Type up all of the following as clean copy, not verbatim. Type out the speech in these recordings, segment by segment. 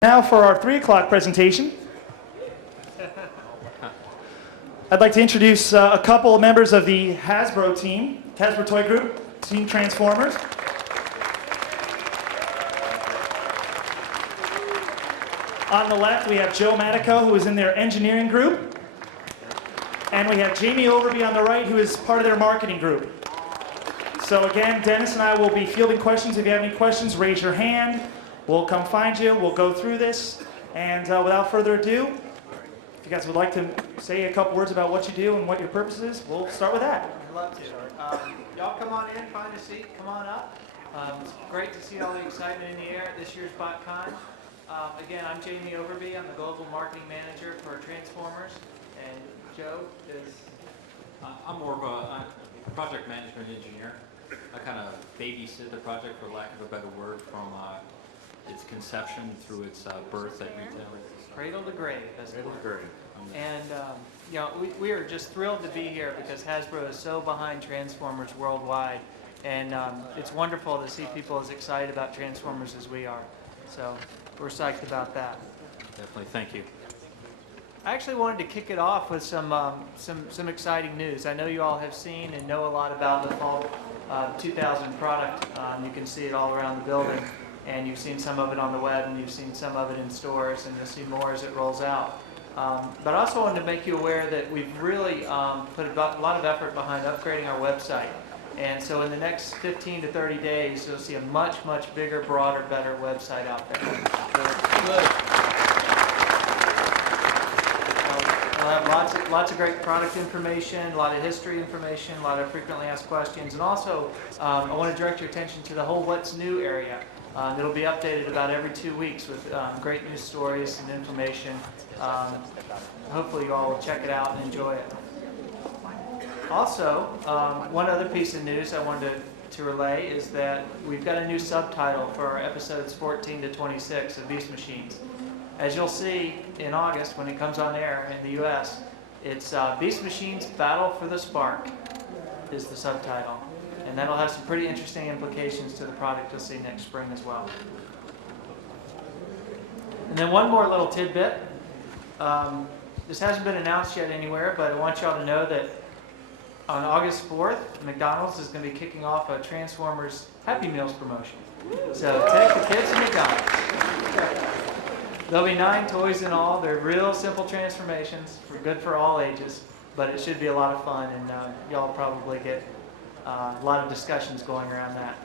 Now for our 3 o'clock presentation. I'd like to introduce a couple of members of the Hasbro team, Hasbro Toy Group, Team Transformers. On the left, we have Joe Mattiko, who is in their engineering group. And we have Jamie Overbey on the right, who is part of their marketing group. So again, Dennis and I will be fielding questions. If you have any questions, raise your hand. We'll come find you. We'll go through this. And without further ado, if you guys would like to say a couple words about what you do and what your purpose is, we'll start with that. I'd love to. Y'all come on in, find a seat, come on up. It's great to see all the excitement in the air at this year's BotCon. Again, I'm Jamie Overbey. I'm the Global Marketing Manager for Transformers. And Joe is... I'm more of a project management engineer. I kind of babysit the project, for lack of a better word, from its conception through its birth at retail. Cradle to grave. Cradle to grave. And you know, we are just thrilled to be here because Hasbro is so behind Transformers worldwide. And it's wonderful to see people as excited about Transformers as we are. So we're psyched about that. Definitely, thank you. I actually wanted to kick it off with some exciting news. I know you all have seen and know a lot about the Fall 2000 product. You can see it all around the building, and you've seen some of it on the web, and you've seen some of it in stores, and you'll see more as it rolls out. But I also wanted to make you aware that we've really put a lot of effort behind upgrading our website. And so in the next 15 to 30 days, you'll see a much, much bigger, broader, better website out there. Good. We'll have lots of great product information, a lot of history information, a lot of frequently asked questions, and also I want to direct your attention to the whole What's New area. It'll be updated about every 2 weeks with great news stories and information. Hopefully you all will check it out and enjoy it. Also, one other piece of news I wanted to relay is that we've got a new subtitle for our episodes 14 to 26 of Beast Machines. As you'll see in August when it comes on air in the US, it's Beast Machines Battle for the Spark is the subtitle. And that'll have some pretty interesting implications to the product you'll see next spring as well. And then one more little tidbit. This hasn't been announced yet anywhere, but I want y'all to know that on August 4th, McDonald's is going to be kicking off a Transformers Happy Meals promotion. So take the kids to McDonald's. There'll be 9 toys in all. They're real simple transformations. We're good for all ages, but it should be a lot of fun, and y'all probably get a lot of discussions going around that.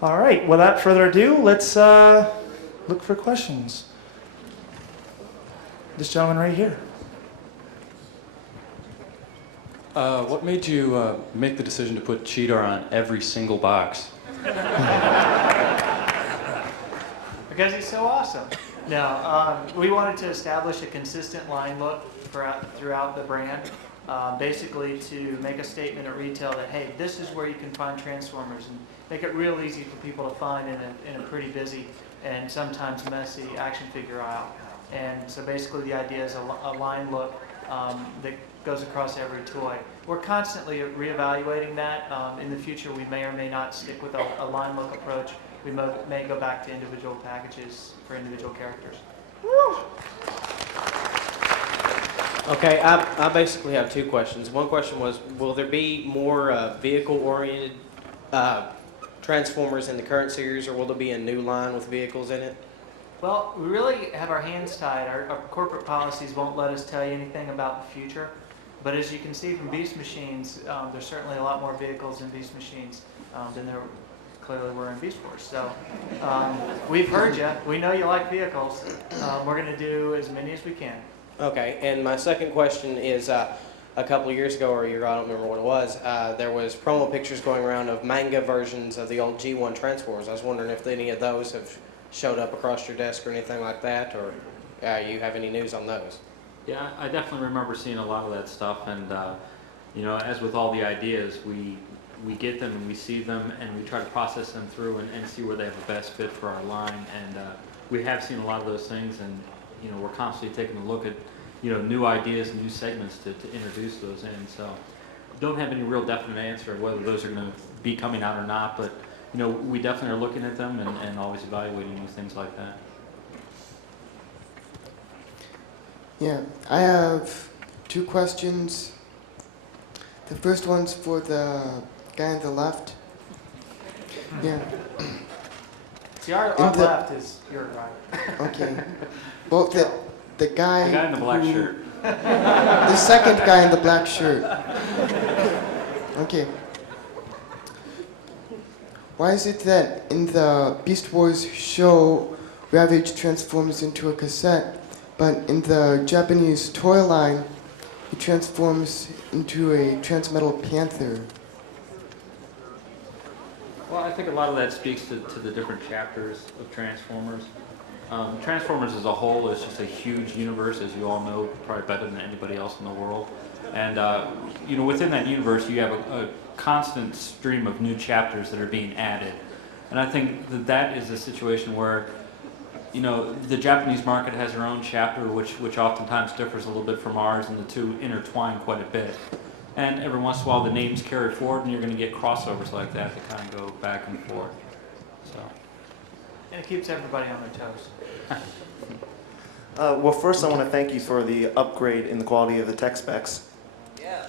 All right, without further ado, let's look for questions. This gentleman right here. What made you make the decision to put Cheetor on every single box? Because he's so awesome. No, we wanted to establish a consistent line look throughout the brand, basically to make a statement at retail that, hey, this is where you can find Transformers, and make it real easy for people to find in a pretty busy and sometimes messy action figure aisle. And so basically the idea is a line look that goes across every toy. We're constantly reevaluating that. In the future, we may or may not stick with a line look approach. We may go back to individual packages for individual characters. Okay, I basically have 2 questions. One question was, will there be more vehicle-oriented Transformers in the current series, or will there be a new line with vehicles in it? Well, we really have our hands tied. Our corporate policies won't let us tell you anything about the future. But as you can see from Beast Machines, there's certainly a lot more vehicles in Beast Machines than there clearly were in Beast Wars. So we've heard you. We know you like vehicles. We're going to do as many as we can. Okay, and my second question is, a couple of years ago, or a year, I don't remember what it was, there was promo pictures going around of manga versions of the old G1 Transformers. I was wondering if any of those have showed up across your desk or anything like that, or you have any news on those? Yeah, I definitely remember seeing a lot of that stuff, and you know, as with all the ideas, we get them and we see them and we try to process them through and see where they have the best fit for our line. And we have seen a lot of those things, and you know, we're constantly taking a look at new ideas and new segments to introduce those in. So don't have any real definite answer whether those are going to be coming out or not, but you know, we definitely are looking at them and always evaluating new things like that. Yeah, I have 2 questions. The first one's for the guy on the left. Yeah, See, our In the- left is your right. okay. Well, the guy, The guy in the black who- shirt. the second guy in the black shirt. Okay. Why is it that in the Beast Wars show, Ravage transforms into a cassette, but in the Japanese toy line, he transforms into a transmetal panther? Well, I think a lot of that speaks to the different chapters of Transformers. Transformers as a whole is just a huge universe, as you all know, probably better than anybody else in the world. And you know, within that universe, you have a constant stream of new chapters that are being added. And I think that is a situation where, you know, the Japanese market has their own chapter, which oftentimes differs a little bit from ours, and the two intertwine quite a bit. And every once in a while, the names carry forward, and you're going to get crossovers like that that kind of go back and forth. So. And it keeps everybody on their toes. Well, first I want to thank you for the upgrade in the quality of the tech specs. Yeah.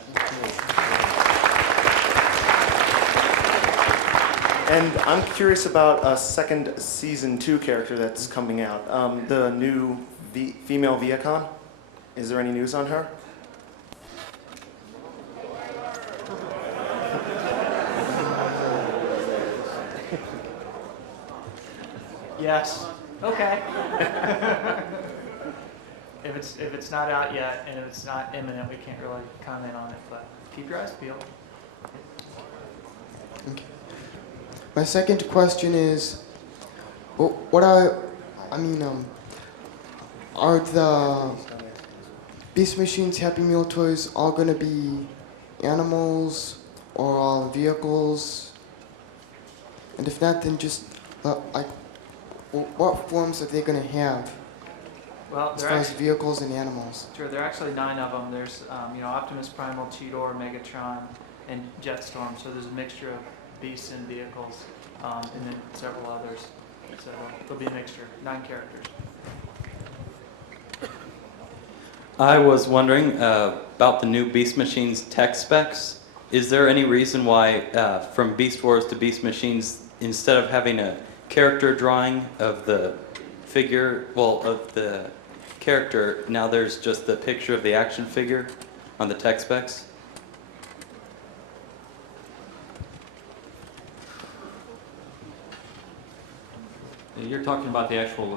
And I'm curious about a second season 2 character that's coming out. The new female Viacon. Is there any news on her? Yes. Okay. If it's not out yet and if it's not imminent, we can't really comment on it. But keep your eyes peeled. Okay. My second question is, are the Beast Machines Happy Meal toys all going to be animals or all vehicles? And if not, then just what forms are they going to have Well, as they're far as actually, vehicles and animals? sure, there are actually 9 of them. There's Optimus Primal, Cheetor, Megatron, and Jetstorm. So there's a mixture of beasts and vehicles, and then several others. So there'll be a mixture, 9 characters. I was wondering about the new Beast Machines tech specs. Is there any reason why from Beast Wars to Beast Machines, instead of having a character drawing of the figure, of the character, now there's just the picture of the action figure on the tech specs? You're talking about the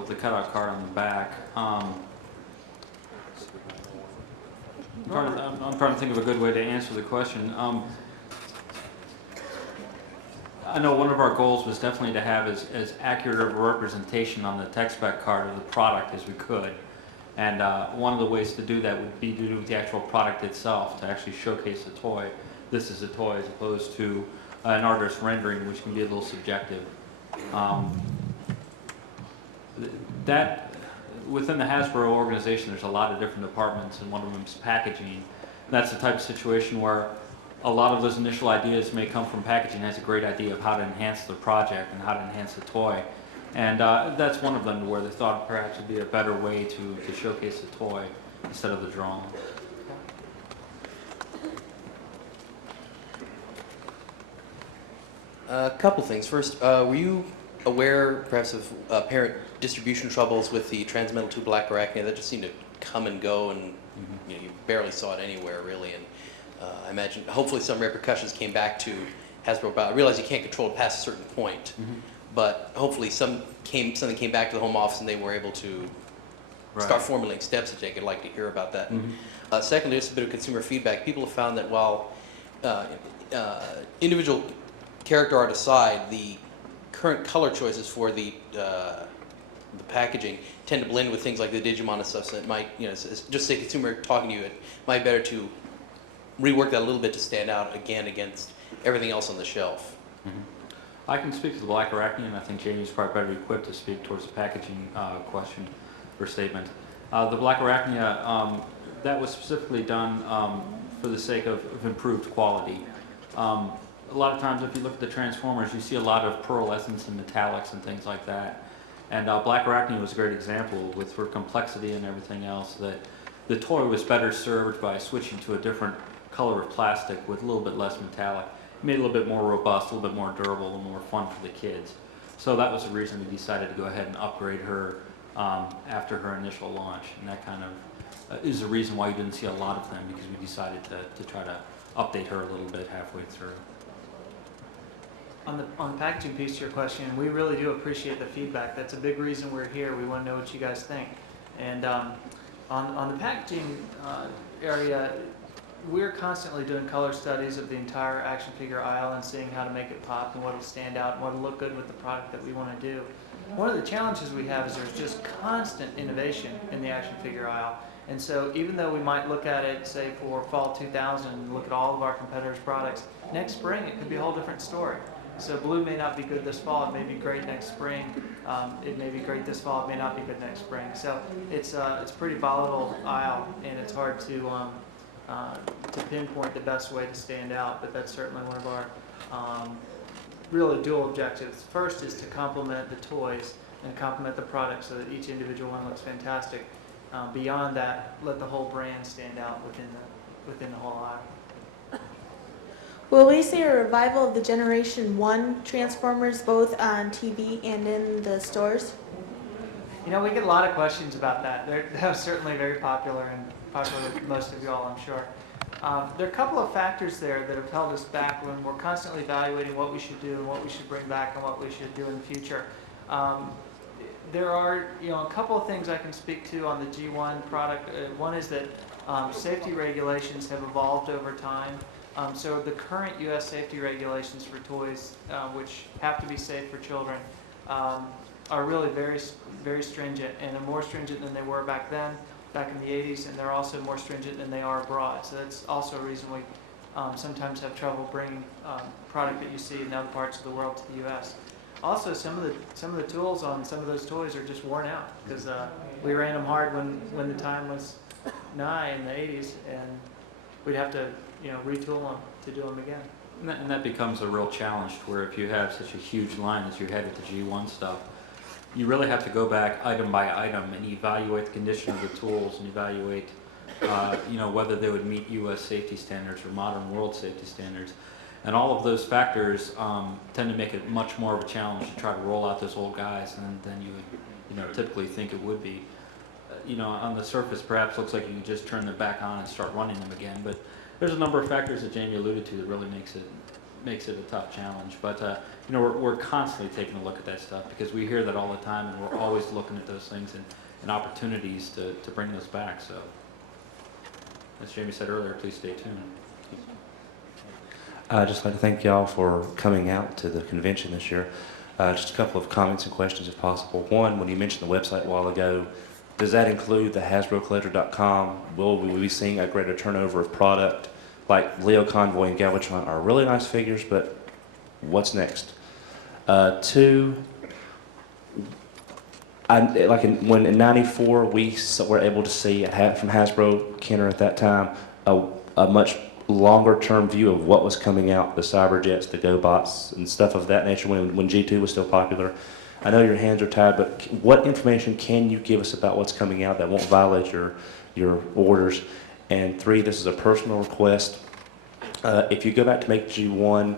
the cutout card on the back. I'm trying to think of a good way to answer the question. I know one of our goals was definitely to have as accurate of a representation on the tech spec card of the product as we could. And one of the ways to do that would be to do with the actual product itself, to actually showcase the toy. This is a toy as opposed to an artist's rendering, which can be a little subjective. That within the Hasbro organization, there's a lot of different departments, and one of them is packaging. That's the type of situation where a lot of those initial ideas may come from packaging has a great idea of how to enhance the project and how to enhance the toy. And that's one of them where they thought perhaps it'd be a better way to showcase the toy instead of the drawing. A couple things. First, were you aware perhaps of apparent distribution troubles with the Transmetal 2 Black Arachnia that just seemed to come and go, and you barely saw it anywhere really? And I imagine hopefully some repercussions came back to Hasbro. But I realize you can't control it past a certain point, but hopefully something came back to the home office and they were able to start formulating steps to take. I'd like to hear about that. Secondly, just a bit of consumer feedback. People have found that while individual character art aside, the current color choices for the packaging tend to blend with things like the Digimon and stuff. So it might, just say consumer talking to you, it might be better to rework that a little bit to stand out again against everything else on the shelf. I can speak to the Black Arachnia, and I think Jamie's probably better equipped to speak towards the packaging question or statement. The Black Arachnia, that was specifically done for the sake of improved quality. a lot of times if you look at the Transformers, you see a lot of pearlescence and metallics and things like that. And Black Arachne was a great example with for complexity and everything else, that the toy was better served by switching to a different color of plastic with a little bit less metallic. It made it a little bit more robust, a little bit more durable, a little more fun for the kids. So that was the reason we decided to go ahead and upgrade her after her initial launch. And that kind of is the reason why you didn't see a lot of them, because we decided to try to update her a little bit halfway through. On the packaging piece to your question, we really do appreciate the feedback. That's a big reason we're here. We want to know what you guys think. And on the packaging area, we're constantly doing color studies of the entire action figure aisle and seeing how to make it pop and what will stand out and what will look good with the product that we want to do. One of the challenges we have is there's just constant innovation in the action figure aisle. And so even though we might look at it, say, for fall 2000 and look at all of our competitors' products, next spring it could be a whole different story. So blue may not be good this fall, it may be great next spring. It may be great this fall, it may not be good next spring. So it's a pretty volatile aisle, and it's hard to pinpoint the best way to stand out, but that's certainly one of our really dual objectives. First is to complement the toys and complement the product so that each individual one looks fantastic. Beyond that, let the whole brand stand out within the whole aisle. Will we see a revival of the Generation 1 Transformers both on TV and in the stores? You know, we get a lot of questions about that. They're certainly very popular and popular with most of you all, I'm sure. There are a couple of factors there that have held us back when we're constantly evaluating what we should do and what we should bring back and what we should do in the future. There are, a couple of things I can speak to on the G1 product. One is that safety regulations have evolved over time. So the current U.S. safety regulations for toys, which have to be safe for children, are really very, very stringent, and they're more stringent than they were back then, back in the 80s, and they're also more stringent than they are abroad. So that's also a reason we sometimes have trouble bringing product that you see in other parts of the world to the U.S. Also, some of the tools on some of those toys are just worn out because we ran them hard when the time was nigh in the 80s, and we'd have to retool them to do them again. And that becomes a real challenge, where if you have such a huge line as you had with the G1 stuff, you really have to go back item by item and evaluate the condition of the tools and evaluate whether they would meet U.S. safety standards or modern world safety standards. And all of those factors tend to make it much more of a challenge to try to roll out those old guys than you would typically think it would be. On the surface, perhaps looks like you can just turn them back on and start running them again, but there's a number of factors that Jamie alluded to that really makes it a tough challenge. But we're constantly taking a look at that stuff because we hear that all the time, and we're always looking at those things and opportunities to bring those back. So, as Jamie said earlier, please stay tuned. I'd just like to thank y'all for coming out to the convention this year. Just a couple of comments and questions if possible. One, when you mentioned the website a while ago, does that include the HasbroCollector.com? Will we be seeing a greater turnover of product? Like Leo Convoy and Galvatron are really nice figures, but what's next? Two, when in '94 we were able to see from Hasbro, Kenner at that time, a much longer term view of what was coming out, the Cyberjets, the GoBots, and stuff of that nature when G2 was still popular. I know your hands are tied, but what information can you give us about what's coming out that won't violate your orders? And three, this is a personal request. If you go back to make G1,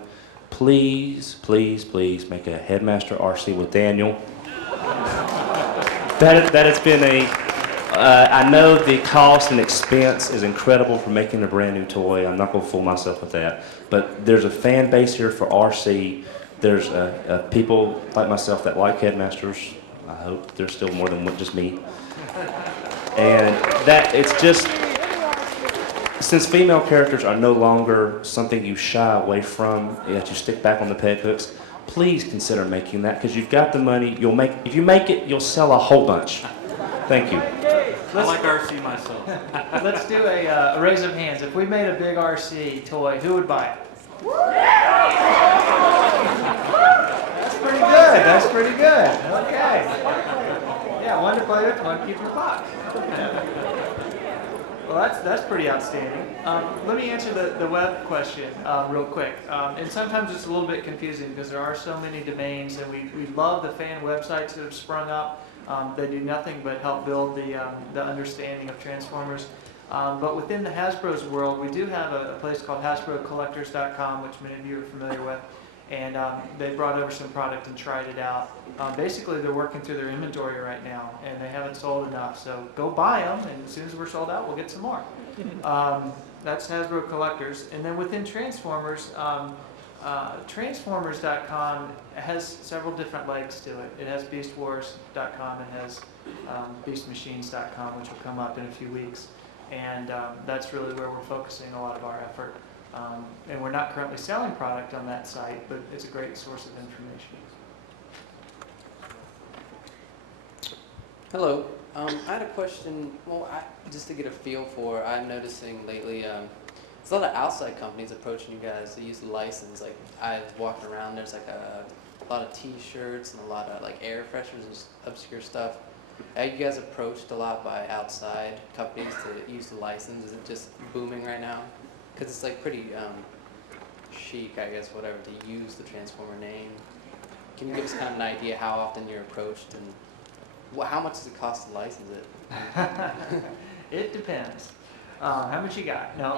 please, please, please make a Headmaster RC with Daniel. That has been I know the cost and expense is incredible for making a brand new toy. I'm not going to fool myself with that. But there's a fan base here for RC. There's people like myself that like Headmasters. I hope there's still more than just me. And that it's just, since female characters are no longer something you shy away from, that you stick back on the peg hooks, please consider making that, because you've got the money. If you make it, you'll sell a whole bunch. Thank you. I like RC myself. Let's do a raise of hands. If we made a big RC toy, who would buy it? That's pretty good. That's pretty good. Okay. Yeah, one to play with, one to keep in the box. Well, that's pretty outstanding. Let me answer the web question real quick. And sometimes it's a little bit confusing because there are so many domains, and we love the fan websites that have sprung up. They do nothing but help build the understanding of Transformers. But within the Hasbro's world, we do have a place called HasbroCollectors.com, which many of you are familiar with. And they brought over some product and tried it out. Basically, they're working through their inventory right now, and they haven't sold enough. So go buy them, and as soon as we're sold out, we'll get some more. That's Hasbro Collectors. And then within Transformers, Transformers.com has several different legs to it. It has BeastWars.com, it has BeastMachines.com, which will come up in a few weeks. And that's really where we're focusing a lot of our effort. And we're not currently selling product on that site, but it's a great source of information. Hello. I had a question, just to get a feel for, I'm noticing lately, there's a lot of outside companies approaching you guys to use the license. Like, I was walking around, there's like a lot of t-shirts and a lot of like air fresheners and obscure stuff. Are you guys approached a lot by outside companies to use the license? Is it just booming right now? Because it's like pretty chic, I guess, whatever, to use the Transformer name. Can you give us kind of an idea how often you're approached and how much does it cost to license it? It depends. How much you got? No.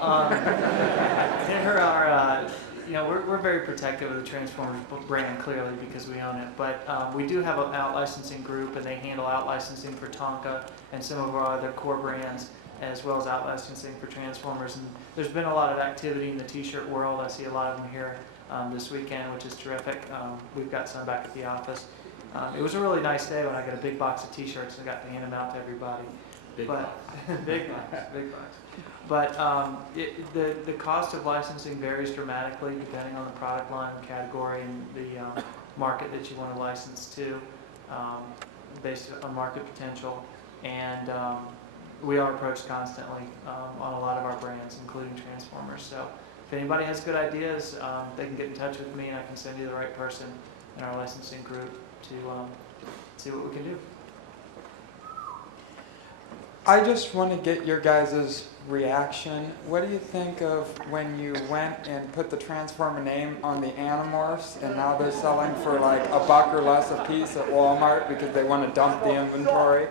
There are, we're very protective of the Transformers brand, clearly, because we own it. But we do have an out-licensing group, and they handle out-licensing for Tonka and some of our other core brands, as well as out-licensing for Transformers. And there's been a lot of activity in the t-shirt world. I see a lot of them here this weekend, which is terrific. We've got some back at the office. It was a really nice day when I got a big box of t-shirts and got to hand them out to everybody. Big box. Big box. But the cost of licensing varies dramatically depending on the product line, category, and the market that you want to license to, based on market potential. And we are approached constantly on a lot of our brands, including Transformers. So if anybody has good ideas, they can get in touch with me, and I can send you the right person in our licensing group to see what we can do. I just want to get your guys' reaction. What do you think of when you went and put the Transformer name on the Animorphs, and now they're selling for like $1 or less a piece at Walmart because they want to dump the inventory?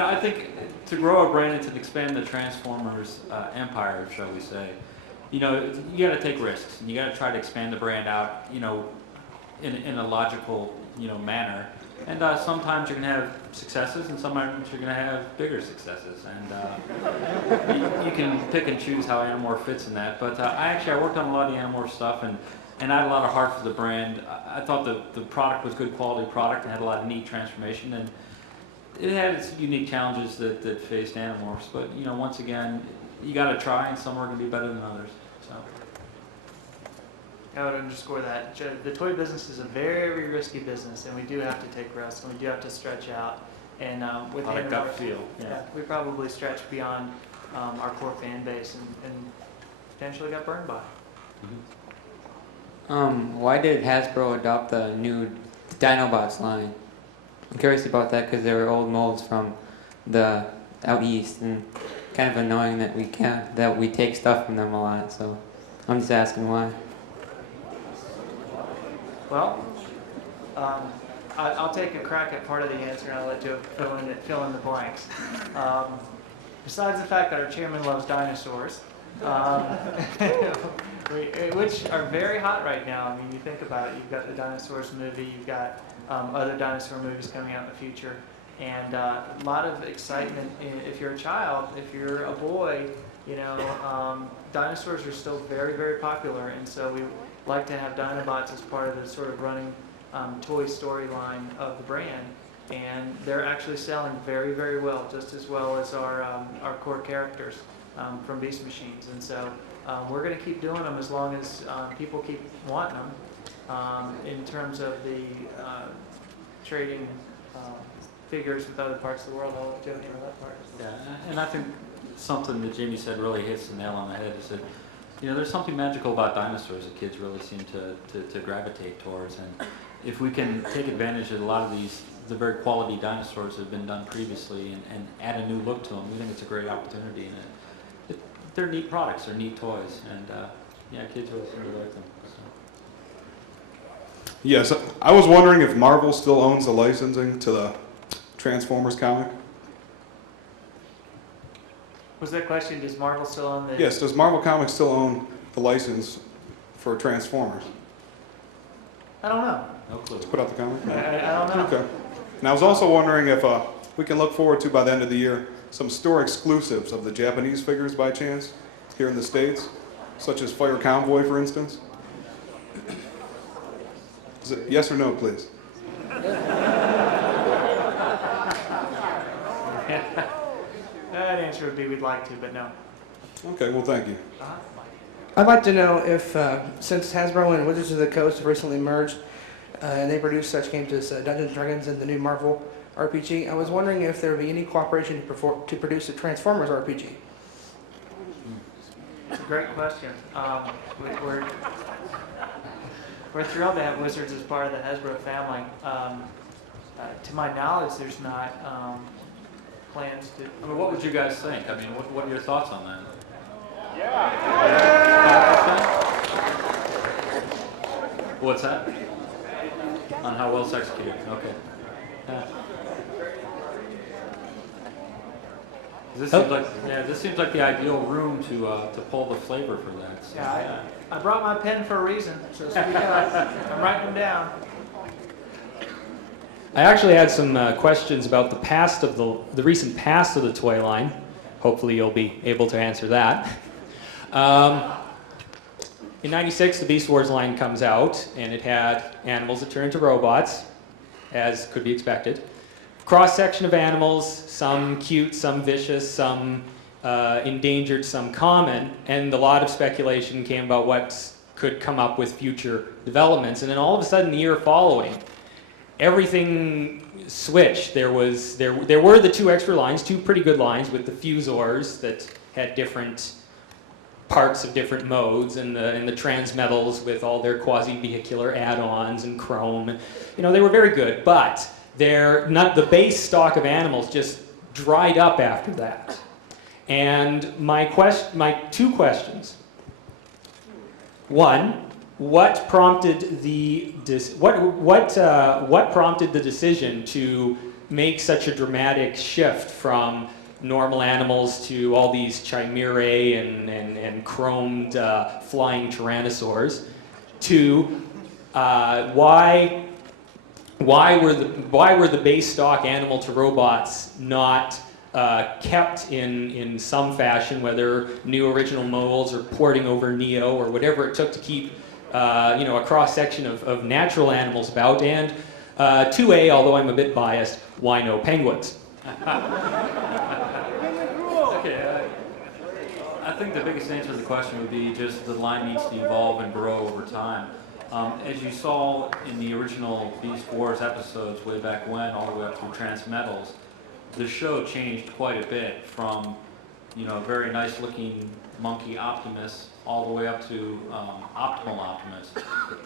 I think to grow a brand and to expand the Transformers empire, shall we say, you got to take risks. You got to try to expand the brand out, in a logical, manner. And sometimes you're going to have successes, and sometimes you're going to have bigger successes. And you can pick and choose how Animorph fits in that. But I worked on a lot of the Animorph stuff, and I had a lot of heart for the brand. I thought the product was good quality product and had a lot of neat transformation. And it had its unique challenges that faced Animorphs. But, once again, you got to try, and some are going to be better than others. So. I would underscore that. The toy business is a very risky business, and we do have to take risks, and we do have to stretch out. And with a lot of gut feel. Yeah, we probably stretch beyond our core fan base and potentially got burned by. Why did Hasbro adopt the new Dinobots line? I'm curious about that because they were old molds from the out east, and kind of annoying that we take stuff from them a lot. So I'm just asking why. Well, I'll take a crack at part of the answer, and I'll let Joe fill in the blanks. Besides the fact that our chairman loves dinosaurs, which are very hot right now. I mean, you think about it. You've got the Dinosaurs movie. You've got other dinosaur movies coming out in the future. And a lot of excitement if you're a child, if you're a boy, dinosaurs are still very, very popular. And so we like to have Dinobots as part of the sort of running toy storyline of the brand. And they're actually selling very, very well, just as well as our core characters from Beast Machines. And so we're going to keep doing them as long as people keep wanting them. In terms of the trading figures with other parts of the world, I'll let Joe handle that part. Yeah, and I think something that Jamie said really hits the nail on the head is that, there's something magical about dinosaurs that kids really seem to gravitate towards. if we can take advantage of a lot of the very quality dinosaurs that have been done previously and add a new look to them, we think it's a great opportunity. And they're neat products, they're neat toys, and yeah, kids really seem to like them. So. Yes, I was wondering if Marvel still owns the licensing to the Transformers comic. Was that question, does Marvel still own the? Yes, does Marvel Comics still own the license for Transformers? I don't know. No clue. To put out the comic? I don't know. Okay. And I was also wondering if we can look forward to, by the end of the year, some store exclusives of the Japanese figures by chance here in the States, such as Fire Convoy, for instance. Is it yes or no, please? That answer would be we'd like to, but no. Okay, well, thank you. I'd like to know if, since Hasbro and Wizards of the Coast have recently merged, and they produce such games as Dungeons & Dragons and the new Marvel RPG, I was wondering if there would be any cooperation to produce a Transformers RPG. It's a great question. We're thrilled to have Wizards as part of the Hasbro family. To my knowledge, there's not plans to. I mean, what would you guys think? I mean, what are your thoughts on that? Yeah. What's that? On how well it's executed. Okay. Yeah. This seems like the ideal room to pull the flavor for that. So, Yeah, I brought my pen for a reason, so speak up. I'm writing them down. I actually had some questions about the past of the recent past of the toy line. Hopefully you'll be able to answer that. In '96, the Beast Wars line comes out, and it had animals that turn into robots, as could be expected. Cross-section of animals, some cute, some vicious, some endangered, some common, and a lot of speculation came about what could come up with future developments. And then all of a sudden, the year following, everything switched. There were the two extra lines, two pretty good lines with the Fusors that had different parts of different modes, and the Transmetals with all their quasi-vehicular add-ons and chrome. You know, they were very good, but the base stock of animals just dried up after that. And my two questions. One, what prompted the decision to make such a dramatic shift from normal animals to all these chimerae and chromed flying tyrannosaurs? Two, why were the base stock animal to robots not kept in some fashion, whether new original molds or porting over Neo or whatever it took to keep a cross section of natural animals about? And 2A, although I'm a bit biased, why no penguins? Okay, I think the biggest answer to the question would be just the line needs to evolve and grow over time. As you saw in the original Beast Wars episodes way back when, all the way up through Transmetals, the show changed quite a bit from, a very nice looking monkey Optimus all the way up to Optimal Optimus.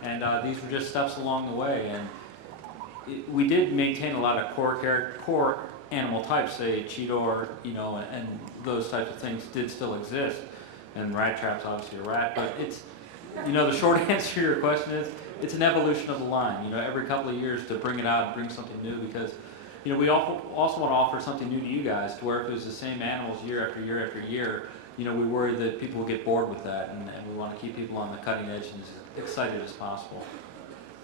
And these were just steps along the way. And we did maintain a lot of core animal types, say Cheetor, and those types of things did still exist. And Rat Trap's obviously a rat, but it's, the short answer to your question is it's an evolution of the line. Every couple of years to bring it out and bring something new, because we also want to offer something new to you guys, to where if it was the same animals year after year after year, we worry that people will get bored with that, and we want to keep people on the cutting edge and as excited as possible.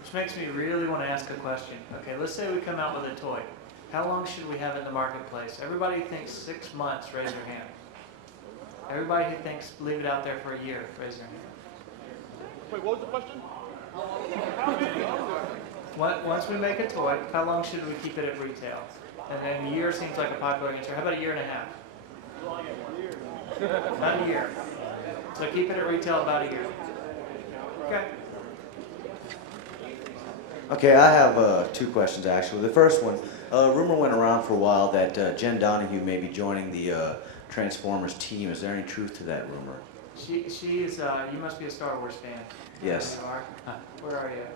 Which makes me really want to ask a question. Okay, let's say we come out with a toy. How long should we have it in the marketplace? Everybody who thinks 6 months, raise your hand. Everybody who thinks leave it out there for a year, raise your hand. Wait, what was the question? Once we make a toy, how long should we keep it at retail? And then a year seems like a popular answer. How about a year and a half? About a year. So keep it at retail about a year. Okay. Okay, I have 2 questions actually. The first one, rumor went around for a while that Jen Donahue may be joining the Transformers team. Is there any truth to that rumor? She is, you must be a Star Wars fan. Yes. You are. Where are you?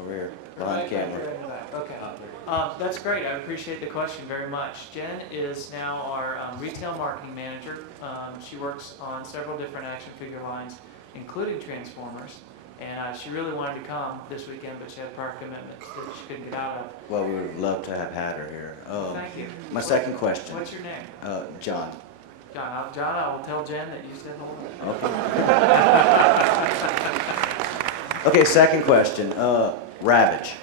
over here, behind the camera. Right in the back. Okay. That's great. I appreciate the question very much. Jen is now our retail marketing manager. She works on several different action figure lines, including Transformers. And she really wanted to come this weekend, but she had prior commitments that she couldn't get out of. Well, we would love to have had her here. Thank you. My second question. What's your name? John. John, I will tell Jen that you said hello. Okay. Okay, second question. Ravage.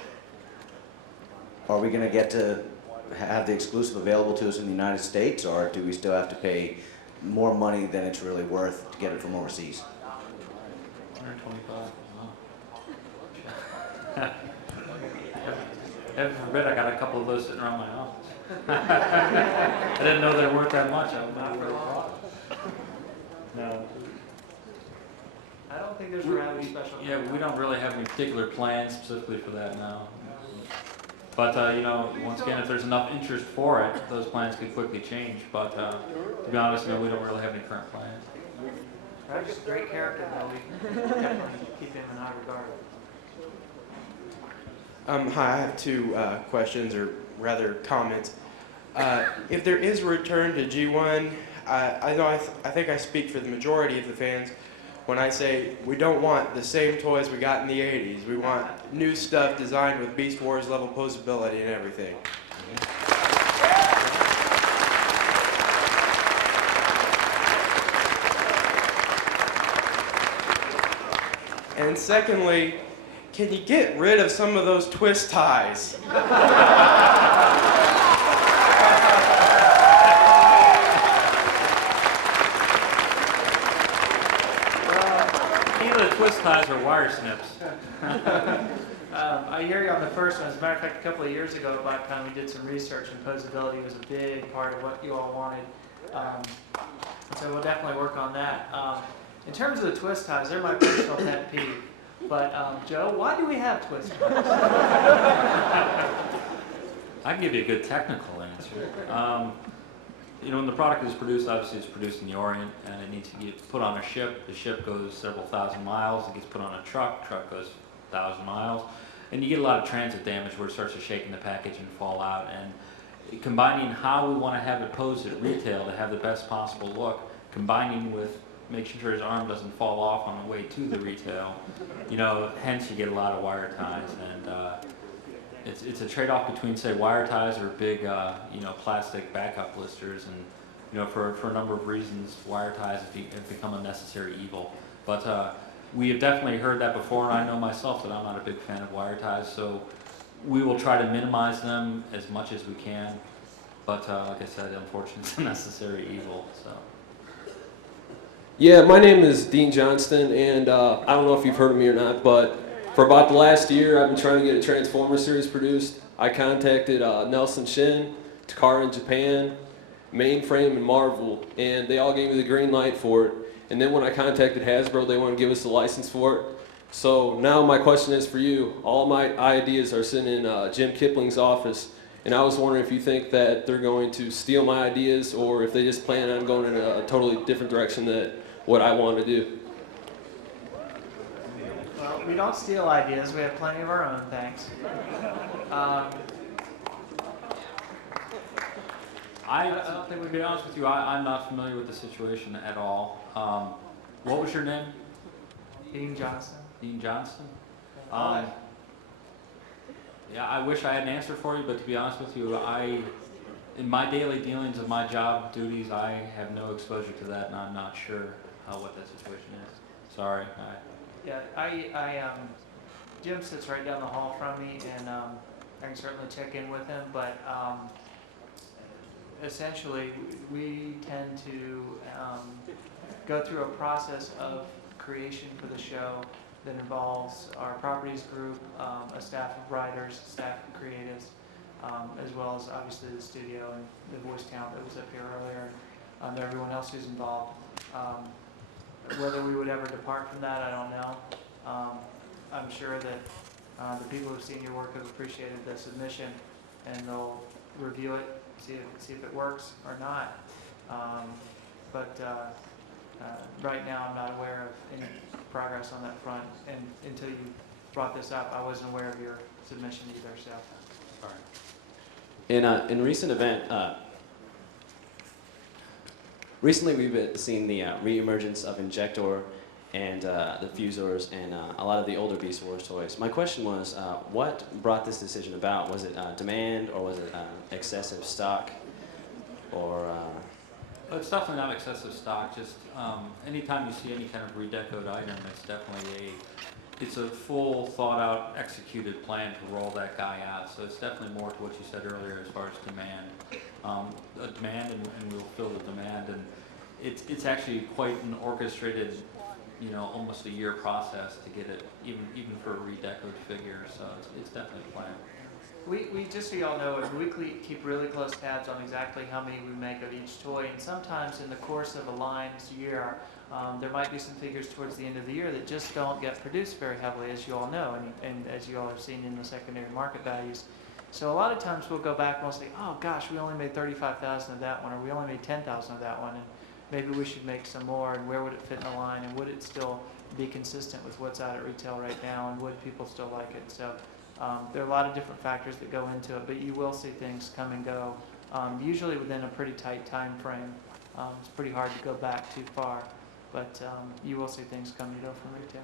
Are we going to get to have the exclusive available to us in the United States, or do we still have to pay more money than it's really worth to get it from overseas? 125. Heaven forbid I got a couple of those sitting around my office. I didn't know they were worth that much. I would not really thought. No. I don't think there's a Ravage special. Yeah, we don't really have any particular plans specifically for that now. But, you know, once again, if there's enough interest for it, those plans could quickly change. But to be honest, you know, we don't really have any current plans. Ravage's a great character, though. We definitely keep him in high regard. Hi, I have two questions, or rather comments. If there is a return to G1, I think I speak for the majority of the fans when I say we don't want the same toys we got in the 80s. We want new stuff designed with Beast Wars level posability and everything. And secondly, can you get rid of some of those twist ties? Either the twist ties or wire snips. I hear you on the first one. As a matter of fact, a couple of years ago at BotCon, we did some research, and posability was a big part of what you all wanted. So we'll definitely work on that. In terms of the twist ties, they're my personal pet peeve. But Joe, why do we have twist ties? I can give you a good technical answer. You know, when the product is produced, obviously it's produced in the Orient, and it needs to get put on a ship. The ship goes several thousand miles. It gets put on a truck. Truck goes 1,000 miles. And you get a lot of transit damage where it starts to shake in the package and fall out. And combining how we want to have it posed at retail to have the best possible look, combining with making sure his arm doesn't fall off on the way to the retail, you know, hence you get a lot of wire ties. And it's a trade-off between, say, wire ties or big, you know, plastic backup blisters. And, you know, for a number of reasons, wire ties have become a necessary evil. But we have definitely heard that before, and I know myself that I'm not a big fan of wire ties, so we will try to minimize them as much as we can. But like I said, unfortunately, it's a necessary evil. So. Yeah, my name is Dean Johnston, and I don't know if you've heard of me or not, but for about the last year, I've been trying to get a Transformers series produced. I contacted Nelson Shin, Takara in Japan, Mainframe, and Marvel, and they all gave me the green light for it. And then when I contacted Hasbro, they want to give us the license for it. So now my question is for you. All my ideas are sitting in Jim Kipling's office, and I was wondering if you think that they're going to steal my ideas, or if they just plan on going in a totally different direction than what I want to do. Well, we don't steal ideas. We have plenty of our own, thanks. I don't think, to be honest with you, I'm not familiar with the situation at all. What was your name? Dean Johnston. Dean Johnston? Yeah, I wish I had an answer for you, but to be honest with you, in my daily dealings of my job duties, I have no exposure to that, and I'm not sure what that situation is. Sorry. Yeah, Jim sits right down the hall from me, and I can certainly check in with him, but essentially, we tend to go through a process of creation for the show that involves our properties group, a staff of writers, staff of creatives, as well as obviously the studio and the voice talent that was up here earlier, and everyone else who's involved. Whether we would ever depart from that, I don't know. I'm sure that the people who've seen your work have appreciated the submission, and they'll review it, see if it works or not. Right now, I'm not aware of any progress on that front, and until you brought this up. I wasn't aware of your submission either, so. In recent event, recently we've seen the re-emergence of Injector and the Fusors and a lot of the older Beast Wars toys. My question was, what brought this decision about? Was it demand, or was it excessive stock, or? Well, it's definitely not excessive stock. Just anytime you see any kind of redecoed item, it's definitely it's a full, thought-out, executed plan to roll that guy out. So it's definitely more to what you said earlier as far as demand. A demand, and we'll fill the demand, and it's actually quite an orchestrated, almost a year process to get it, even for a redecoed figure. So it's definitely a plan. We just so y'all know, we keep really close tabs on exactly how many we make of each toy, and sometimes in the course of a line's year, there might be some figures towards the end of the year that just don't get produced very heavily, as you all know, and as you all have seen in the secondary market values. So a lot of times we'll go back and we'll say, oh gosh, we only made 35,000 of that one, or we only made 10,000 of that one, and maybe we should make some more, and where would it fit in the line, and would it still be consistent with what's out at retail right now, and would people still like it? So there are a lot of different factors that go into it, but you will see things come and go, usually within a pretty tight time frame. It's pretty hard to go back too far, but you will see things come and go from retail.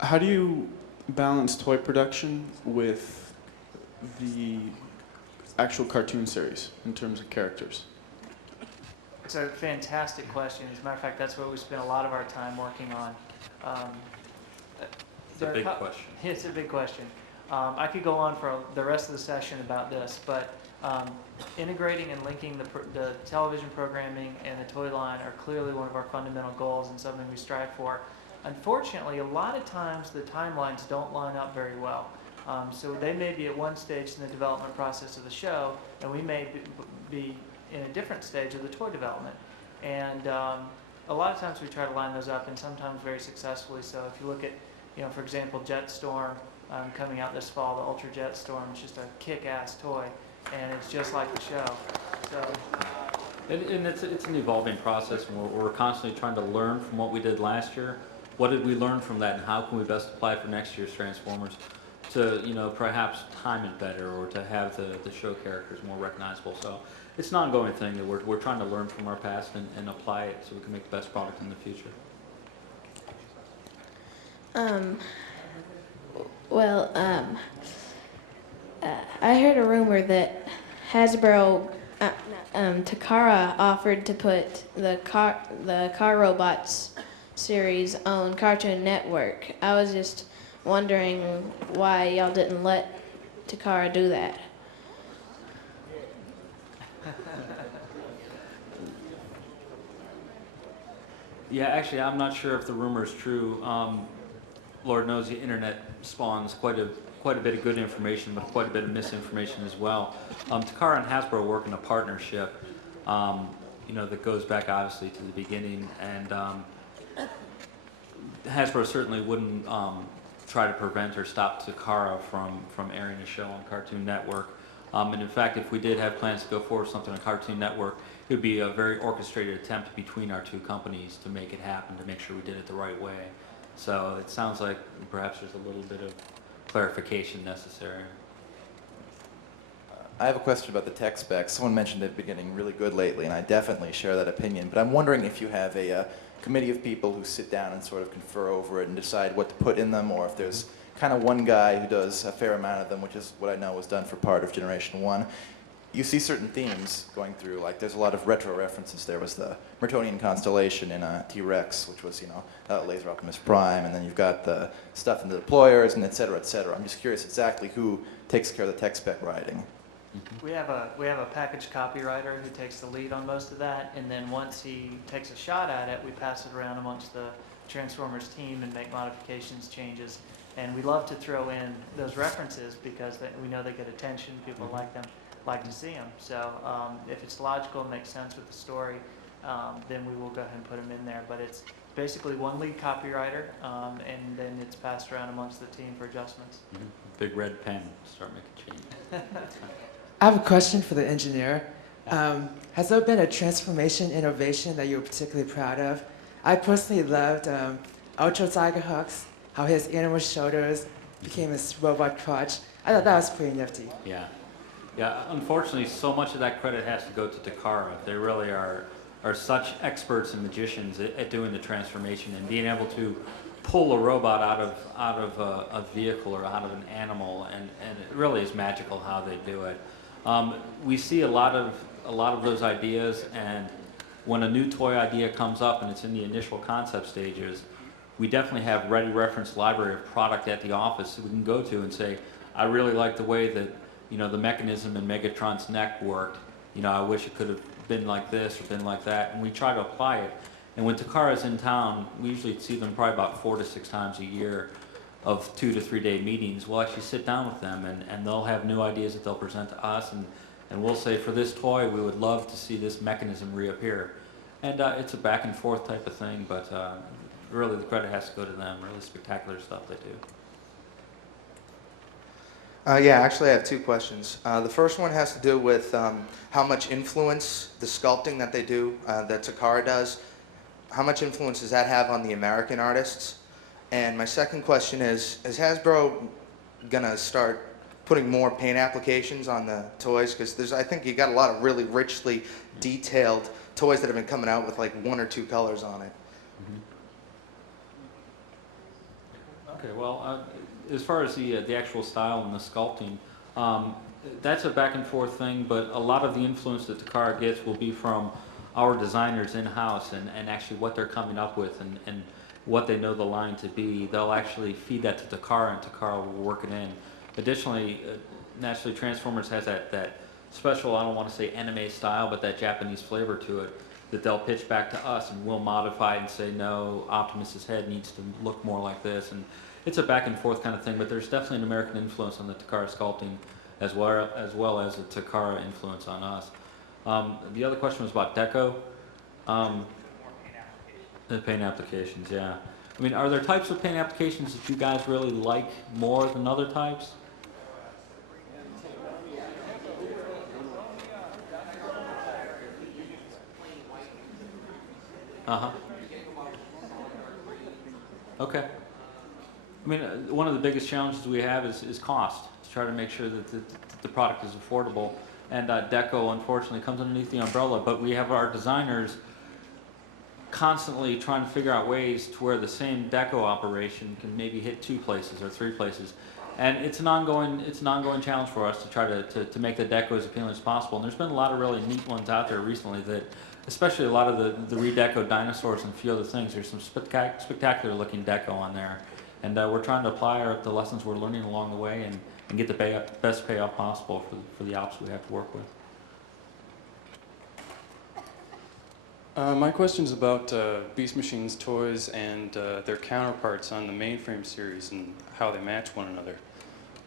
How do you balance toy production with the actual cartoon series in terms of characters? It's a fantastic question. As a matter of fact, that's what we spend a lot of our time working on. It's a big question. It's a big question. I could go on for the rest of the session about this, but integrating and linking the television programming and the toy line are clearly one of our fundamental goals and something we strive for. Unfortunately, a lot of times the timelines don't line up very well. So they may be at one stage in the development process of the show, and we may be in a different stage of the toy development. And a lot of times we try to line those up, and sometimes very successfully. So if you look at, for example, Jetstorm coming out this fall, the Ultra Jetstorm, it's just a kick-ass toy, and it's just like the show. So. And it's an evolving process, and we're constantly trying to learn from what we did last year. What did we learn from that, and how can we best apply it for next year's Transformers to, perhaps time it better, or to have the show characters more recognizable. So it's an ongoing thing that we're trying to learn from our past and apply it so we can make the best product in the future. I heard a rumor that Hasbro, Takara offered to put the Car Robots series on Cartoon Network. I was just wondering why y'all didn't let Takara do that. Yeah, actually, I'm not sure if the rumor is true. Lord knows the internet spawns quite a bit of good information, but quite a bit of misinformation as well. Takara and Hasbro work in a partnership, that goes back obviously to the beginning, and Hasbro certainly wouldn't try to prevent or stop Takara from airing a show on Cartoon Network. And in fact, if we did have plans to go forward with something on Cartoon Network, it would be a very orchestrated attempt between our two companies to make it happen, to make sure we did it the right way. So it sounds like perhaps there's a little bit of clarification necessary. I have a question about the tech specs. Someone mentioned they've been getting really good lately, and I definitely share that opinion. But I'm wondering if you have a committee of people who sit down and sort of confer over it and decide what to put in them, or if there's kind of one guy who does a fair amount of them, which is what I know was done for part of Generation 1. You see certain themes going through, like there's a lot of retro references. There was the Mertonian constellation in T-Rex, which was, Laser Optimus Prime, and then you've got the stuff in the deployers, and et cetera, et cetera. I'm just curious exactly who takes care of the tech spec writing. We have a package copywriter who takes the lead on most of that, and then once he takes a shot at it, we pass it around amongst the Transformers team and make modifications, changes. And we love to throw in those references because we know they get attention. People like them, like to see them. So if it's logical and makes sense with the story, then we will go ahead and put them in there. But it's basically one lead copywriter, and then it's passed around amongst the team for adjustments. Big red pen, start making changes. I have a question for the engineer. Has there been a transformation innovation that you're particularly proud of? I personally loved Ultra Tiger Hawks. how his animal shoulders became his robot crotch. I thought that was pretty nifty. Yeah. Yeah, unfortunately, so much of that credit has to go to Takara. They really are such experts and magicians at doing the transformation and being able to pull a robot out of a vehicle or out of an animal, and it really is magical how they do it. We see a lot of those ideas, and when a new toy idea comes up and it's in the initial concept stages, we definitely have ready reference library of product at the office that we can go to and say, I really like the way that, you know, the mechanism in Megatron's neck worked. You know, I wish it could have been like this or been like that, and we try to apply it. And when Takara's in town, we usually see them probably about 4 to 6 times a year of 2 to 3 day meetings. We'll actually sit down with them, and they'll have new ideas that they'll present to us, and we'll say, for this toy, we would love to see this mechanism reappear. And it's a back and forth type of thing, but really the credit has to go to them. Really spectacular stuff they do. Yeah, actually I have 2 questions. The first one has to do with how much influence the sculpting that they do, that Takara does, how much influence does that have on the American artists? And my second question is Hasbro gonna start putting more paint applications on the toys? Because I think you got a lot of really richly detailed toys that have been coming out with like 1 or 2 colors on it. Okay, well, as far as the actual style and the sculpting, that's a back and forth thing, but a lot of the influence that Takara gets will be from our designers in-house and actually what they're coming up with and what they know the line to be. They'll actually feed that to Takara, and Takara will work it in. Additionally, naturally Transformers has that special, I don't want to say anime style, but that Japanese flavor to it that they'll pitch back to us, and we'll modify and say, no, Optimus's head needs to look more like this. And it's a back and forth kind of thing, but there's definitely an American influence on the Takara sculpting as well as a Takara influence on us. The other question was about deco. The paint applications, yeah. I mean, are there types of paint applications that you guys really like more than other types? Uh-huh. Okay. I mean, one of the biggest challenges we have is cost, to try to make sure that the product is affordable. And deco, unfortunately, comes underneath the umbrella, but we have our designers constantly trying to figure out ways to where the same deco operation can maybe hit 2 places or 3 places. And it's an ongoing challenge for us to try to make the deco as appealing as possible. And there's been a lot of really neat ones out there recently that, especially a lot of the redecoed dinosaurs and a few other things, there's some spectacular looking deco on there. And we're trying to apply the lessons we're learning along the way and get the best payoff possible for the ops we have to work with. My question is about Beast Machines toys and their counterparts on the mainframe series and how they match one another.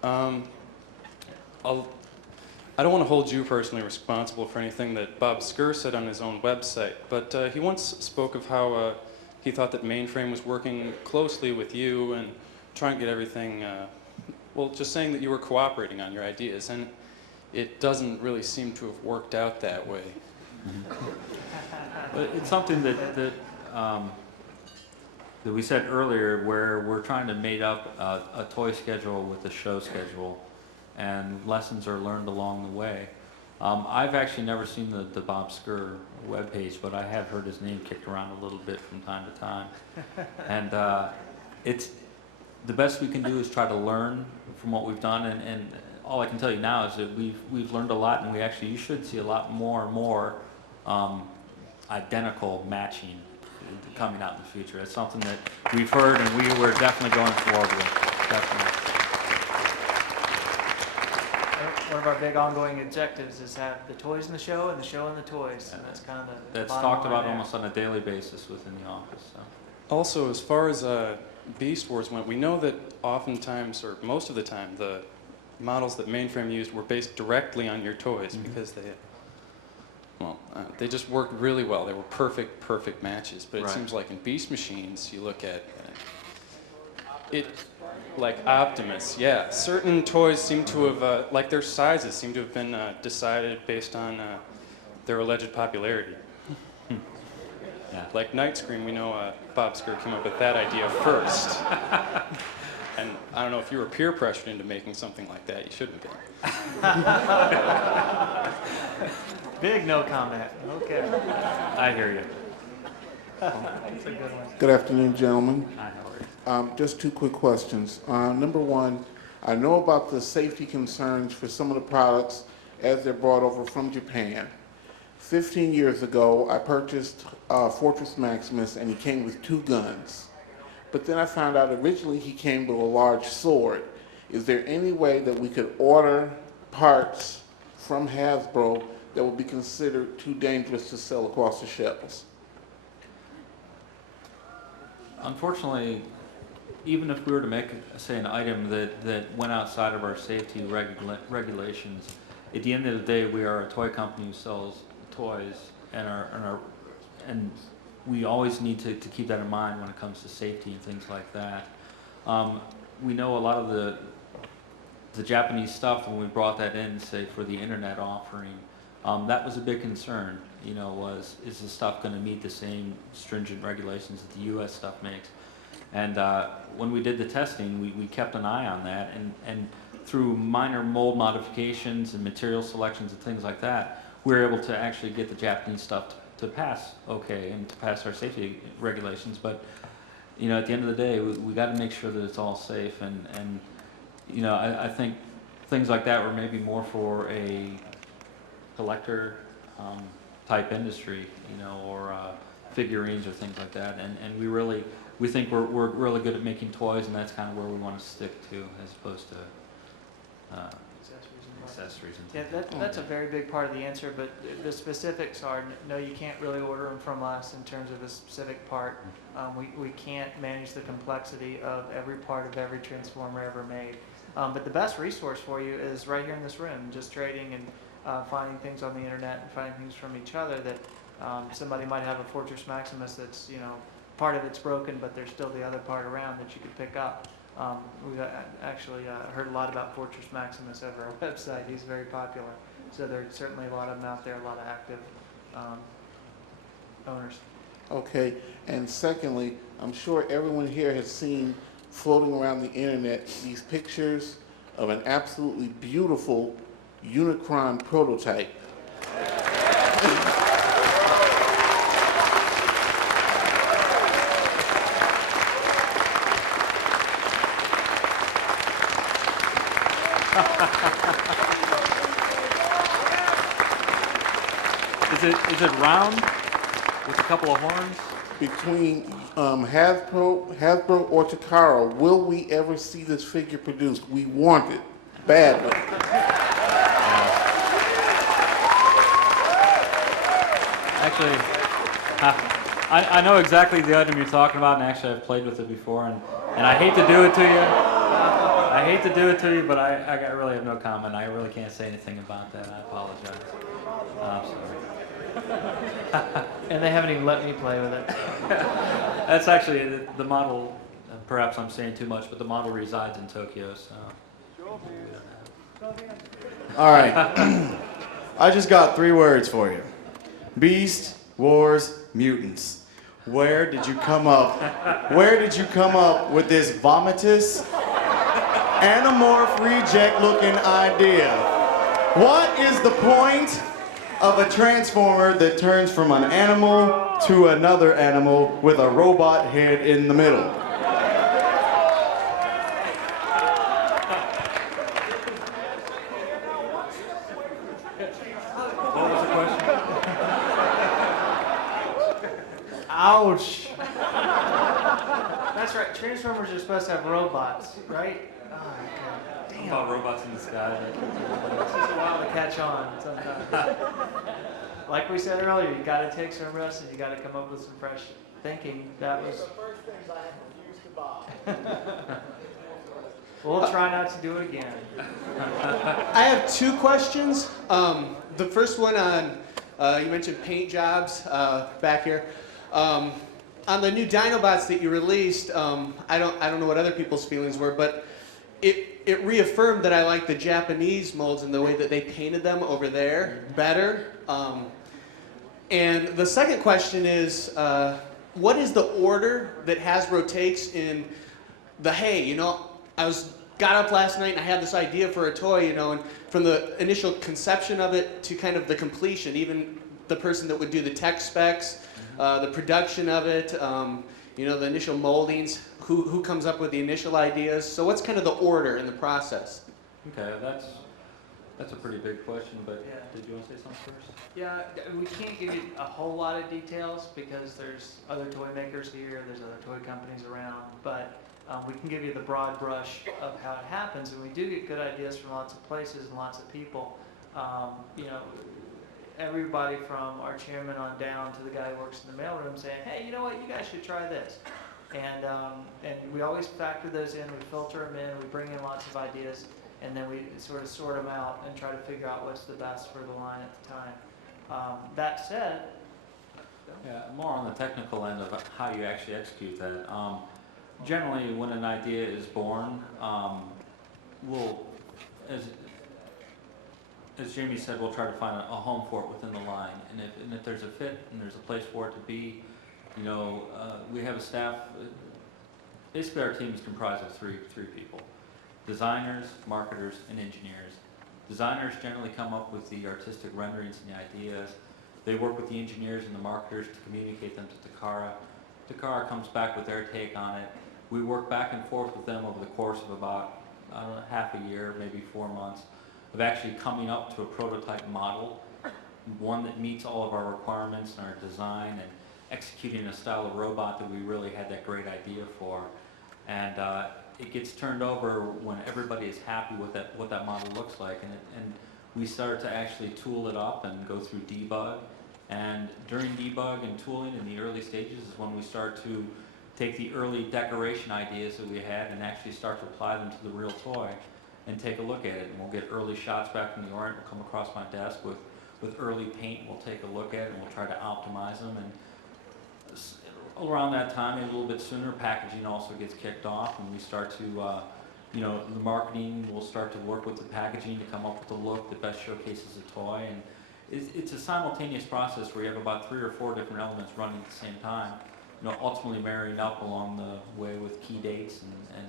I don't want to hold you personally responsible for anything that Bob Skur said on his own website, but he once spoke of how he thought that mainframe was working closely with you and trying to get everything, well, just saying that you were cooperating on your ideas, and it doesn't really seem to have worked out that way. It's something that we said earlier, where we're trying to mate up a toy schedule with a show schedule, and lessons are learned along the way. I've actually never seen the Bob Skur webpage, but I have heard his name kicked around a little bit from time to time. And it's the best we can do is try to learn from what we've done, and all I can tell you now is that we've learned a lot, and you should see a lot more and more identical matching coming out in the future. It's something that we've heard, and we're definitely going forward with. Definitely. One of our big ongoing objectives is have the toys in the show and the show in the toys, and that's kind of the That's bottom talked line about there. almost on a daily basis within the office. So. Also, as far as Beast Wars went, we know that oftentimes, or most of the time, the models that Mainframe used were based directly on your toys because they just worked really well. They were perfect matches. But it Right. seems like in Beast Machines, you look at it, like Optimus, yeah. Certain toys seem to have, like their sizes seem to have been decided based on their alleged popularity. Yeah. Like Night Scream, we know Bob Skir came up with that idea first. And I don't know if you were peer pressured into making something like that. You shouldn't have been. Big no comment. Okay. I hear you. That's a good one. Good afternoon, gentlemen. Hi, how are you? Just two quick questions. Number one, I know about the safety concerns for some of the products as they're brought over from Japan. 15 years ago, I purchased Fortress Maximus, and he came with 2 guns. But then I found out originally he came with a large sword. Is there any way that we could order parts from Hasbro that would be considered too dangerous to sell across the shelves? Unfortunately, even if we were to make, say, an item that went outside of our safety regulations, at the end of the day, we are a toy company who sells toys, and we always need to keep that in mind when it comes to safety and things like that. We know a lot of the Japanese stuff, when we brought that in, say, for the internet offering, that was a big concern, you know, is the stuff going to meet the same stringent regulations that the U.S. stuff makes? And when we did the testing, we kept an eye on that, and through minor mold modifications and material selections and things like that, we were able to actually get the Japanese stuff to pass okay and to pass our safety regulations. But, you know, at the end of the day, we got to make sure that it's all safe, and you know, I think things like that were maybe more for a collector type industry, you know, or figurines or things like that. And we think we're really good at making toys, and that's kind of where we want to stick to, as opposed to accessories and Yeah, things. that's a very big part of the answer, but the specifics are, no, you can't really order them from us in terms of a specific part. We can't manage the complexity of every part of every Transformer ever made. But the best resource for you is right here in this room, just trading and finding things on the internet and finding things from each other that somebody might have a Fortress Maximus that's, you know, part of it's broken, but there's still the other part around that you could pick up. We've actually heard a lot about Fortress Maximus over our website. He's very popular. So there's certainly a lot of them out there, a lot of active owners. Okay, and secondly, I'm sure everyone here has seen floating around the internet these pictures of an absolutely beautiful Unicron Prototype. Is it round with a couple of horns? Between Hasbro or Takara, will we ever see this figure produced? We want it badly. Actually, I know exactly the item you're talking about, and actually I've played with it before, and I hate to do it to you. I hate to do it to you, but I really have no comment. I really can't say anything about that. I apologize. I'm sorry. And they haven't even let me play with it. That's actually the model. Perhaps I'm saying too much, but the model resides in Tokyo, so. All right. I just got 3 words for you. Beast, Wars, Mutants. Where did you come up with this vomitous, Animorph reject looking idea? What is the point of a Transformer that turns from an animal to another animal with a robot head in the middle? What was the question? Ouch. That's right. Transformers are supposed to have robots, right? Oh, God. Damn. About robots in the sky. It's just a while to catch on sometimes. Like we said earlier, you got to take some risks and you got to come up with some fresh thinking. That was. We'll try not to do it again. I have 2 questions. The first one on, you mentioned paint jobs back here. On the new Dinobots that you released, I don't know what other people's feelings were, but it reaffirmed that I like the Japanese molds and the way that they painted them over there better. And the second question is, what is the order that Hasbro takes in the, hey, you know, got up last night and I had this idea for a toy, you know, and from the initial conception of it to kind of the completion, even the person that would do the tech specs, the production of it, you know, the initial moldings, who comes up with the initial ideas. So what's kind of the order in the process? Okay, that's a pretty big question, but did you want to say something first? Yeah, we can't give you a whole lot of details because there's other toy makers here, there's other toy companies around, but we can give you the broad brush of how it happens, and we do get good ideas from lots of places and lots of people. You know, everybody from our chairman on down to the guy who works in the mailroom saying, hey, you know what, you guys should try this. And we always factor those in, we filter them in, we bring in lots of ideas, and then we sort of sort them out and try to figure out what's the best for the line at the time. That said, yeah, more on the technical end of how you actually execute that. Generally, when an idea is born, we'll, as Jamie said, we'll try to find a home for it within the line. And if there's a fit and there's a place for it to be, you know, we have a staff. Basically, our team is comprised of three people: designers, marketers, and engineers. Designers generally come up with the artistic renderings and the ideas. They work with the engineers and the marketers to communicate them to Takara. Takara comes back with their take on it. We work back and forth with them over the course of about, I don't know, half a year, maybe 4 months, of actually coming up to a prototype model, one that meets all of our requirements and our design, and executing a style of robot that we really had that great idea for. And it gets turned over when everybody is happy with what that model looks like, and we start to actually tool it up and go through debug. And during debug and tooling in the early stages is when we start to take the early decoration ideas that we had and actually start to apply them to the real toy and take a look at it. And we'll get early shots back from the Orient. We'll come across my desk with early paint. We'll take a look at it and we'll try to optimize them. And around that time, maybe a little bit sooner, packaging also gets kicked off, and we start to, you know, the marketing will start to work with the packaging to come up with a look that best showcases the toy. And it's a simultaneous process where you have about 3 or 4 different elements running at the same time, you know, ultimately marrying up along the way with key dates and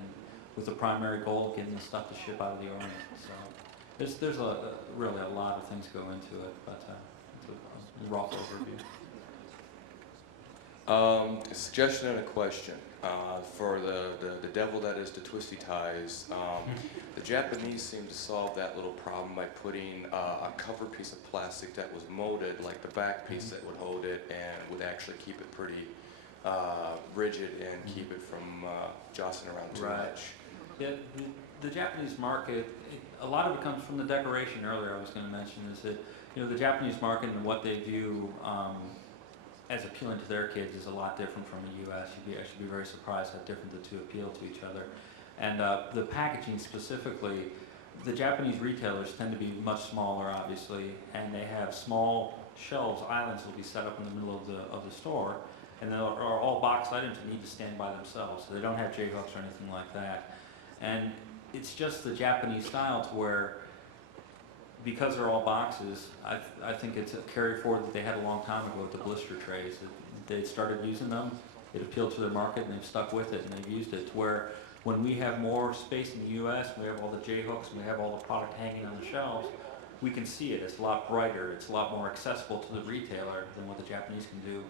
with the primary goal of getting the stuff to ship out of the Orient. So there's really a lot of things go into it, but it's a rough overview. A suggestion and a question. For the devil that is the twisty ties, the Japanese seem to solve that little problem by putting a cover piece of plastic that was molded, like the back piece that would hold it and would actually keep it pretty rigid and keep it from jostling around too much. Yeah, the Japanese market, a lot of it comes from the decoration earlier I was going to mention, is that, you know, the Japanese market and what they view as appealing to their kids is a lot different from the U.S. I should be very surprised how different the two appeal to each other. And the packaging specifically, the Japanese retailers tend to be much smaller, obviously, and they have small shelves, islands will be set up in the middle of the store, and they are all box items that need to stand by themselves. So they don't have J-hooks or anything like that. And it's just the Japanese style to where, because they're all boxes, I think it's a carry forward that they had a long time ago with the blister trays. They started using them, it appealed to their market, and they've stuck with it, and they've used it to where when we have more space in the U.S., we have all the J-hooks, and we have all the product hanging on the shelves, we can see it. It's a lot brighter, it's a lot more accessible to the retailer than what the Japanese can do.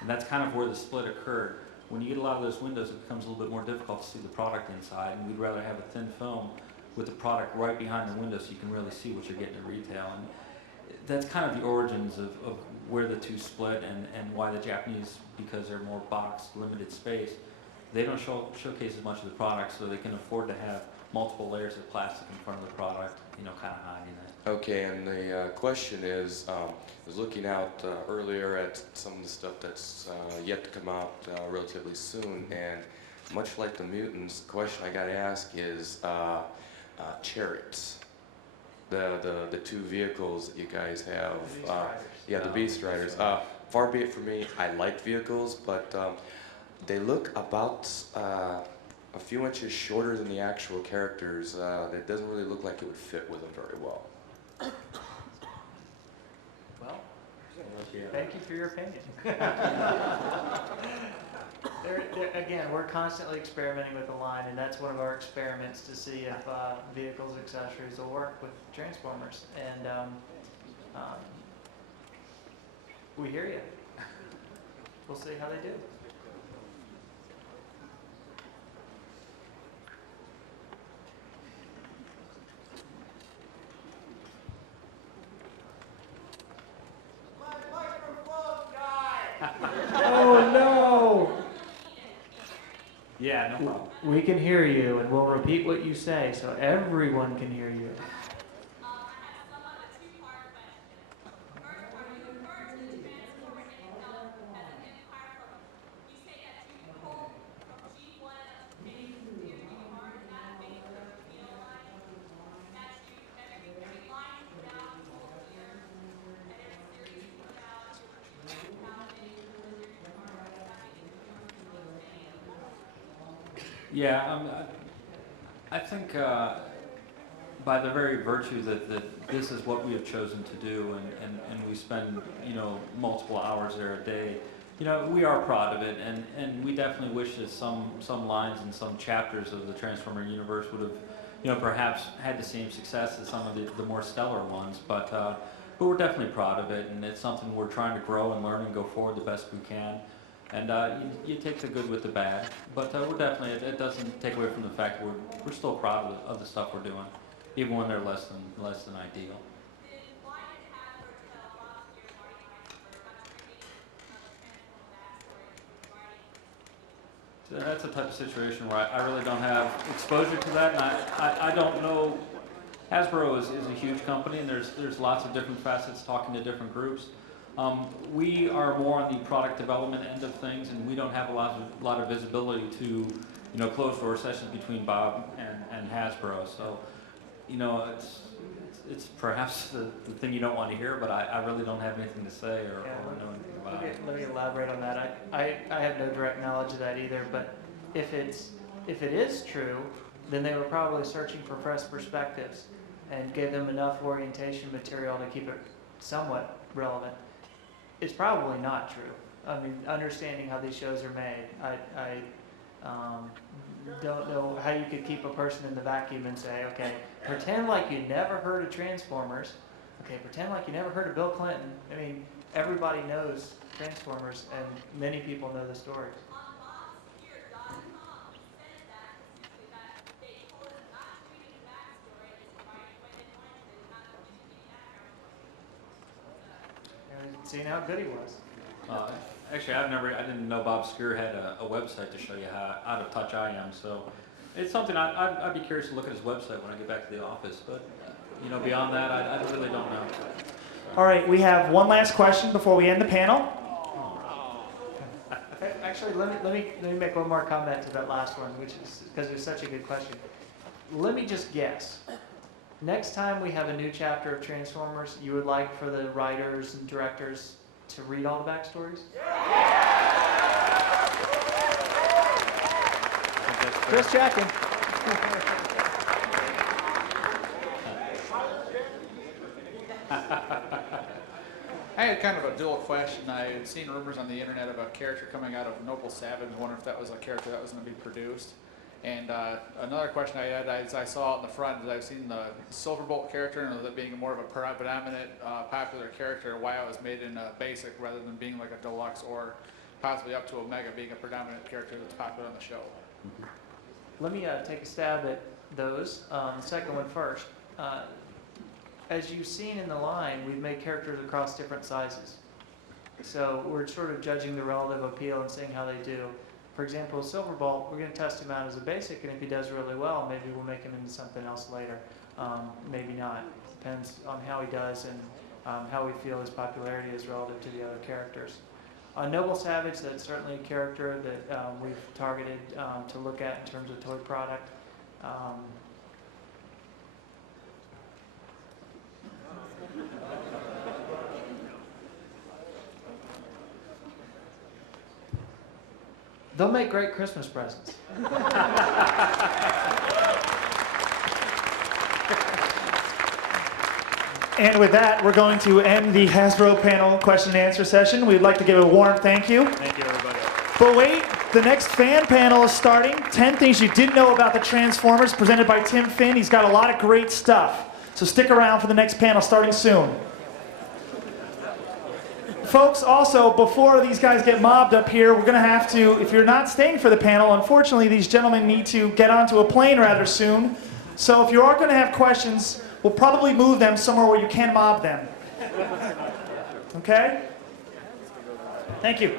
And that's kind of where the split occurred. When you get a lot of those windows, it becomes a little bit more difficult to see the product inside, and we'd rather have a thin film with the product right behind the window so you can really see what you're getting at retail. And that's kind of the origins of where the two split and why the Japanese, because they're more boxed, limited space, they don't showcase as much of the product, so they can afford to have multiple layers of plastic in front of the product, you know, kind of hiding it. Okay, and the question is, I was looking out earlier at some of the stuff that's yet to come out relatively soon, and much like the mutants, the question I got to ask is chariots. The two vehicles that you guys have. The Beast Riders. Far be it from me, I like vehicles, but they look about a few inches shorter than the actual characters. It doesn't really look like it would fit with them very well. Well, Thank you for your opinion. Again, we're constantly experimenting with the line, and that's one of our experiments to see if vehicles, accessories will work with Transformers. And we hear you. We'll see how they do. Oh no! Yeah, no problem. We can hear you, and we'll repeat what you say so everyone can hear you. Yeah, I think by the very virtue that this is what we have chosen to do, and we spend, you know, multiple hours there a day, you know, we are proud of it, and we definitely wish that some lines and some chapters of the Transformer universe would have, you know, perhaps had the same success as some of the more stellar ones, but we're definitely proud of it, and it's something we're trying to grow and learn and go forward the best we can. And you take the good with the bad, but we're definitely, it doesn't take away from the fact that we're still proud of the stuff we're doing, even when they're less than ideal. So that's a type of situation where I really don't have exposure to that, and I don't know. Hasbro is a huge company, and there's lots of different facets talking to different groups. We are more on the product development end of things, and we don't have a lot of visibility to, you know, closed door sessions between Bob and Hasbro. So, you know, it's perhaps the thing you don't want to hear, but I really don't have anything to say or know anything about it. Let me elaborate on that. I have no direct knowledge of that either, but if it is true, then they were probably searching for fresh perspectives and gave them enough orientation material to keep it somewhat relevant. It's probably not true. I mean, understanding how these shows are made, I don't know how you could keep a person in the vacuum and say, okay, pretend like you never heard of Transformers. Okay, pretend like you never heard of Bill Clinton. I mean, everybody knows Transformers, and many people know the stories. Seeing how good he was. Actually, I didn't know Bob Skir had a website to show you how out of touch I am. So it's something I'd be curious to look at his website when I get back to the office. But you know, beyond that, I really don't know. All right, we have one last question before we end the panel. Actually, let me make one more comment to that last one, which is because it was such a good question. Let me just guess. Next time we have a new chapter of Transformers, you would like for the writers and directors to read all the backstories? Just checking. I had kind of a dual question. I had seen rumors on the internet of a character coming out of Noble Savage. I wonder if that was a character that was going to be produced. And another question I had, as I saw out in the front, is I've seen the Silverbolt character, and it being more of a predominant popular character, why it was made in a basic rather than being like a deluxe or possibly up to Omega being a predominant character that's popular on the show. Let me take a stab at those. The second one first. As you've seen in the line, we've made characters across different sizes. So we're sort of judging the relative appeal and seeing how they do. For example, Silverbolt, we're going to test him out as a basic, and if he does really well, maybe we'll make him into something else later. Maybe not. Depends on how he does and how we feel his popularity is relative to the other characters. Noble Savage, that's certainly a character that we've targeted to look at in terms of toy product. They'll make great Christmas presents. And with that, we're going to end the Hasbro panel question and answer session. We'd like to give a warm thank you. Thank you, everybody. But wait, the next fan panel is starting. 10 things you didn't know about the Transformers, presented by Tim Finn. He's got a lot of great stuff. So stick around for the next panel starting soon. Folks, also, before these guys get mobbed up here, we're going to have to, if you're not staying for the panel, unfortunately, these gentlemen need to get onto a plane rather soon. So if you are going to have questions, we'll probably move them somewhere where you can mob them. Okay? Thank you.